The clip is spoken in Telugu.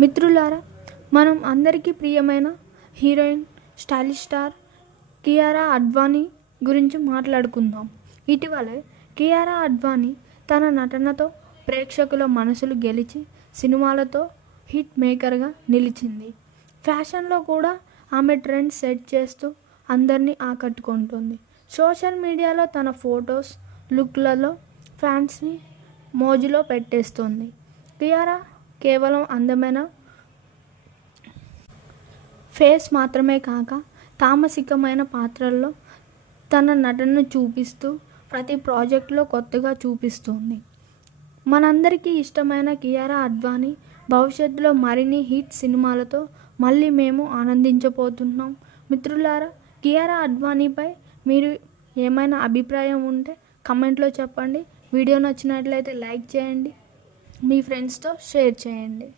మిత్రులారా మనం అందరికీ ప్రియమైన heroine stylish star Kiara Advani గురించి మాట్లాడుకుందాం. ఇటీవలే కియారా అడ్వానీ తన నటనతో ప్రేక్షకుల మనసులు గెలిచి సినిమాలతో హిట్ మేకర్గా నిలిచింది. ఫ్యాషన్లో కూడా ఆమె ట్రెండ్ సెట్ చేస్తూ అందరినీ ఆకట్టుకుంటుంది. సోషల్ మీడియాలో తన ఫొటోస్ లుక్లలో ఫ్యాన్స్ని మోజులో పెట్టేస్తుంది. కియారా కేవలం అందమైన? ఫేస్ మాత్రమే కాక తామసికమైన పాత్రల్లో తన నటనను చూపిస్తూ ప్రతి ప్రాజెక్టులో కొత్తగా చూపిస్తుంది. మనందరికీ ఇష్టమైన కియారా అడ్వానీ భవిష్యత్తులో మరిన్ని హిట్ సినిమాలతో మళ్ళీ మేము ఆనందించబోతున్నాం. మిత్రులారా కియారా అడ్వానీపై మీరు ఏమైనా అభిప్రాయం ఉంటే కమెంట్లో చెప్పండి. వీడియో నచ్చినట్లయితే లైక్ చేయండి. మీ ఫ్రెండ్స్తో షేర్ చేయండి.